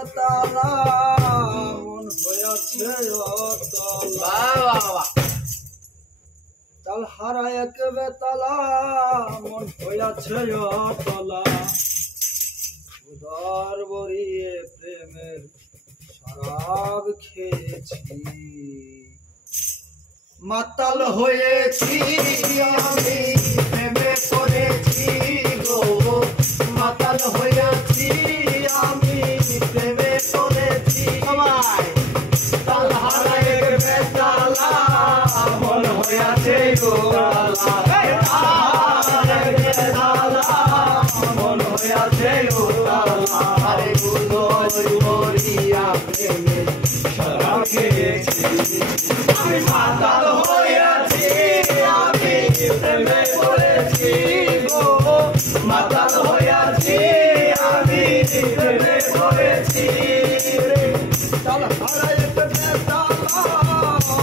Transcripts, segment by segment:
বেতালা মন হইয়াছে অতলা তাল হারা এক বেতালা মন হইয়াছে অতলা উদার বরিয়ে প্রেমের শরাব খেয়েছি মাতাল হয়েছি আমি প্রেমে পড়েছি গো মাতাল হয়েছি আমি প্রেমে পড়েছি তাল হারা এক বেতালা মন হয়েছে গো মন হয়েছে গো আরে উদার বরিয়া প্রেমে শরাব খেয়েছি আমি মাতাল হইয়াছি আমি প্রেমে পড়েছি গো মাতাল হইয়াছি আমি প্রেমে পড়েছি তাল হারা এক বেতালা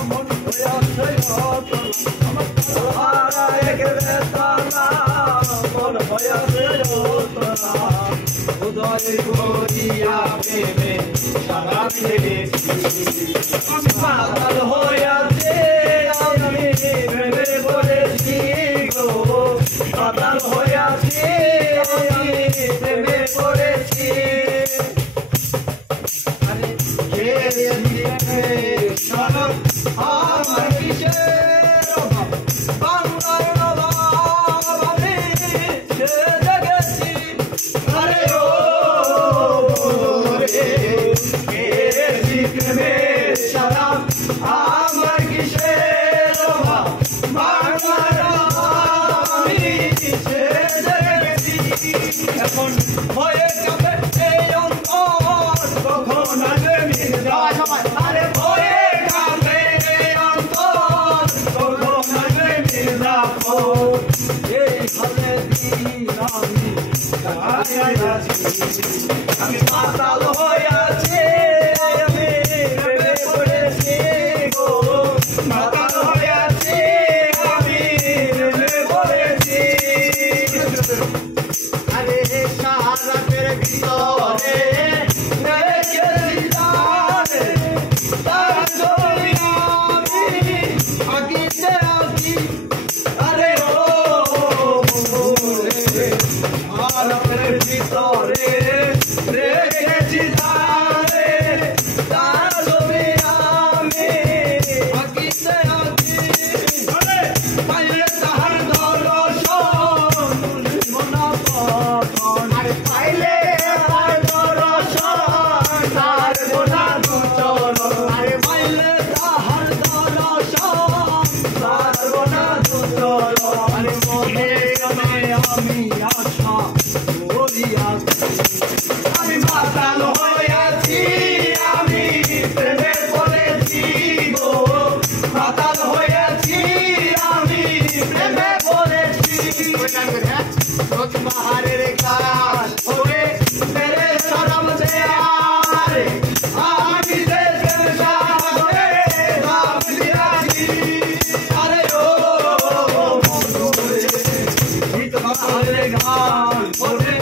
মন হইয়াছে অতলা তাল হারা এক বেতালা মন হইয়াছে অতলা উদয় করিয়া প্রেমে শরাব খেয়েছি আমি মাতাল হইয়াছে আমি প্রেমে পড়েছি গো মাতাল হইয়াছি আমি প্রেমে পড়েছি আরে কে দিবে শরৎ আমার কিসের অভাব বাংলার নবাব আমি সে দেখেছি আরে ও রে কে দিবে শরৎ আমার কিসের অভাব বাংলার নবাব আমি সে দেখেছি এখন হয়ে যাবে এই অন্তর কখন আসবে মির্জা আরে হয়ে যাবে এই অন্তর কখন আসবে মির্জা এই হালে দিন আমি আমি মাতাল হইয়াছি আমি প্রেমে পড়েছি গো মাতাল হইয়াছি আমি প্রেমে পড়েছি আরে সারাতের ভিতরে রেখেছি জানে তার ছবি আমি আঁকিতে আঁকি আরে ও সারাতের ভিতরে রেখেছি জানে তার ছবি আমি আঁকিতে আঁকি পাইলে তাহার দর্শন মনা পথন আরে পাইলে তাহার দর্শন তার মনা চরণ আরে পাইলে তাহার দর্শন তার মনা চরণ আরে মনে আমি আশা করিয়াছি আমি মাতাল হইয়াছি আমি প্রেমে পড়েছি গো মাতাল হইয়াছি আমি প্রেমে পড়েছি বাহারের গান হবে মেরে শরম से आरे আমি দেশের সাগরে নাম দিয়াছি আরে ও মনরে গীত বাহারের গান হবে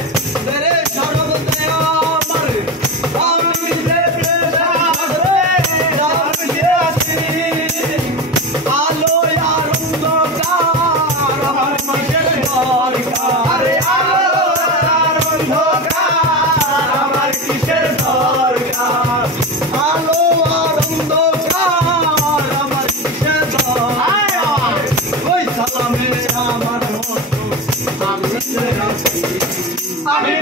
মেরে শরম से आरे আমি দেশের সাগরে নাম দিয়াছি আলো আর অন্ধকার আমার কিসের দরকার আরে আলো আর অন্ধকার আমার কিসের দরকার আলো আর অন্ধকার আমার কিসের দরকার ওই সালামে আমার মতো আমি রাখি আমি